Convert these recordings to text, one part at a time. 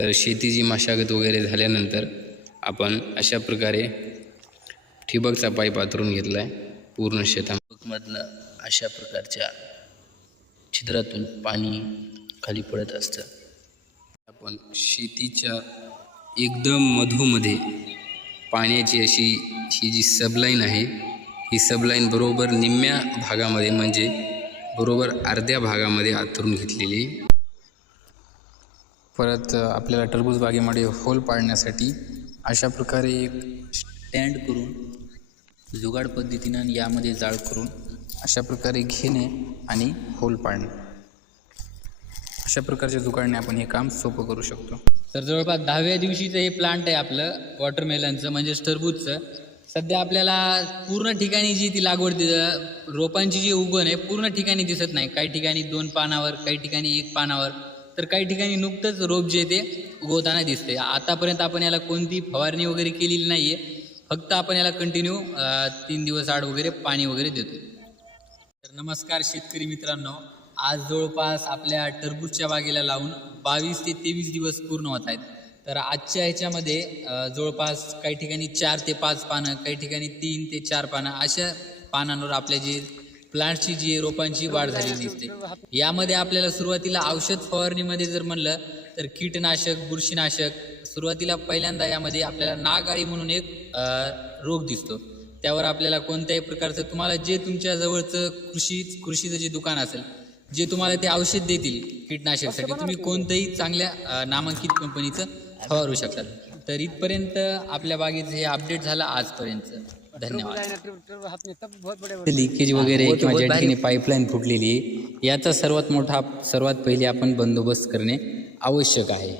तर शेतीची मशागत वगैरे झाल्यानंतर आपण अशा प्रकारे ठिबकचा पाईप आतरून घेतला आहे पूर्ण शेतामधनं अशा प्रकारच्या छिद्रातून पाणी खाली पडत असतं। आपण शेतीच्या एकदम मधोमध्ये पाण्याची अशी ही जी सबलाईन आहे, ही सबलाईन बरोबर निम्म्या भागामध्ये म्हणजे बरोबर अर्ध्या भागामध्ये आतरून घेतलेली। परत आपल्याला टरबूज बागेमध्ये होल पाडण्यासाठी अशा प्रकारे एक स्टँड करून जुगाड पद्धतीनं यामध्ये जाळ करून अशा प्रकारे घेणे आणि होल पाडणे, अशा प्रकारच्या जुगाडने आपण हे काम सोपं करू शकतो। तर जवळपास 10व्या दिवशीचं हे प्लांट आहे आपलं वॉटरमेलनचं म्हणजे टरबूजचं। सध्या आपल्याला पूर्ण ठिकाणी जी ती लागवड रोपांची जी उगवण आहे पूर्ण ठिकाणी दिसत नाही, काही ठिकाणी 2 पानावर, काही ठिकाणी 1 पानावर, तर काही ठिकाणी नुकतंच रोप जे ते उगवताना दिसते। आतापर्यंत आपण याला कोणती फवारणी वगैरे केलेली नाही आहे, फक्त आपण याला कंटिन्यू 3 दिवस आड वगैरे पाणी वगैरे देतो। तर नमस्कार शेतकरी मित्रांनो, आज जवळपास आपल्या टरबूजच्या बागेला लावून 22 ते 23 दिवस पूर्ण होत आहेत। तर आजच्या ह्याच्यामध्ये जवळपास काही ठिकाणी 4 ते 5 पानं, काही ठिकाणी 3 ते 4 पानं अशा पानांवर आपल्या जे प्लांटची जी रोपांची वाढ झालेली दिसते। यामध्ये आपल्याला सुरुवातीला औषध फवारणीमध्ये जर म्हणलं तर कीटनाशक, बुरशीनाशक सुरुवातीला पहिल्यांदा यामध्ये आपल्याला नागअळी म्हणून एक रोग दिसतो। त्यावर आपल्याला कोणत्याही प्रकारचं तुम्हाला जे तुमच्या जवळचं कृषीचं जे दुकान असेल, जे तुम्हाला ते औषध देतील कीटनाशकसाठी, तुम्ही कोणतंही चांगल्या नामांकित कंपनीचं फवारू शकतात। तर इथपर्यंत आपल्या बागेचं हे अपडेट झालं आजपर्यंत। धन्यवाद। लिकेज वगैरे किंवा ज्या ठिकाणी पाईपलाईन फुटलेली आहे याचा सर्वात पहिले आपण बंदोबस्त करणे आवश्यक आहे।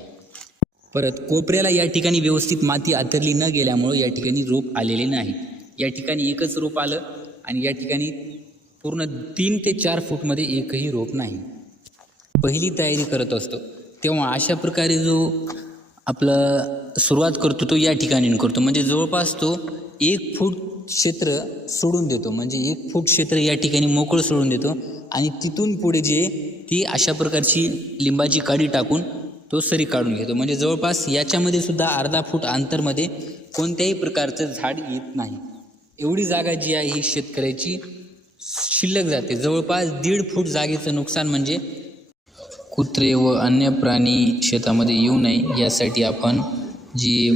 परत कोपऱ्याला या ठिकाणी व्यवस्थित माती आतरली न गेल्यामुळे या ठिकाणी रोप आलेले नाही। या ठिकाणी एकच रोप आलं आणि या ठिकाणी पूर्ण 3 ते 4 फूटमध्ये एकही रोप नाही। पहिली तयारी करत असतो तेव्हा अशा प्रकारे जो आपलं सुरुवात करतो तो या ठिकाणी करतो, म्हणजे जवळपास तो 1 फूट क्षेत्र सोडून देतो, म्हणजे 1 फूट क्षेत्र या ठिकाणी मोकळं सोडून देतो आणि तिथून पुढे जे ती अशा प्रकारची लिंबाची काडी टाकून तो सरी काढून घेतो, म्हणजे जवळपास याच्यामध्ये सुद्धा अर्धा फूट अंतरमध्ये कोणत्याही प्रकारचं झाड येत नाही। एवढी जागा जी आहे ही शेतकऱ्याची शिल्लक जाते। जवळपास 1.5 फूट जागेचं नुकसान म्हणजे कुत्रे व अन्य प्राणी शेतामध्ये येऊ नये यासाठी आपण जी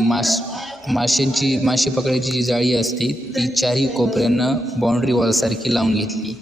मासे पकडायची जी जाळी असते ती 4ही कोपऱ्यांना बाउंड्री वॉलसारखी लावून घेतली।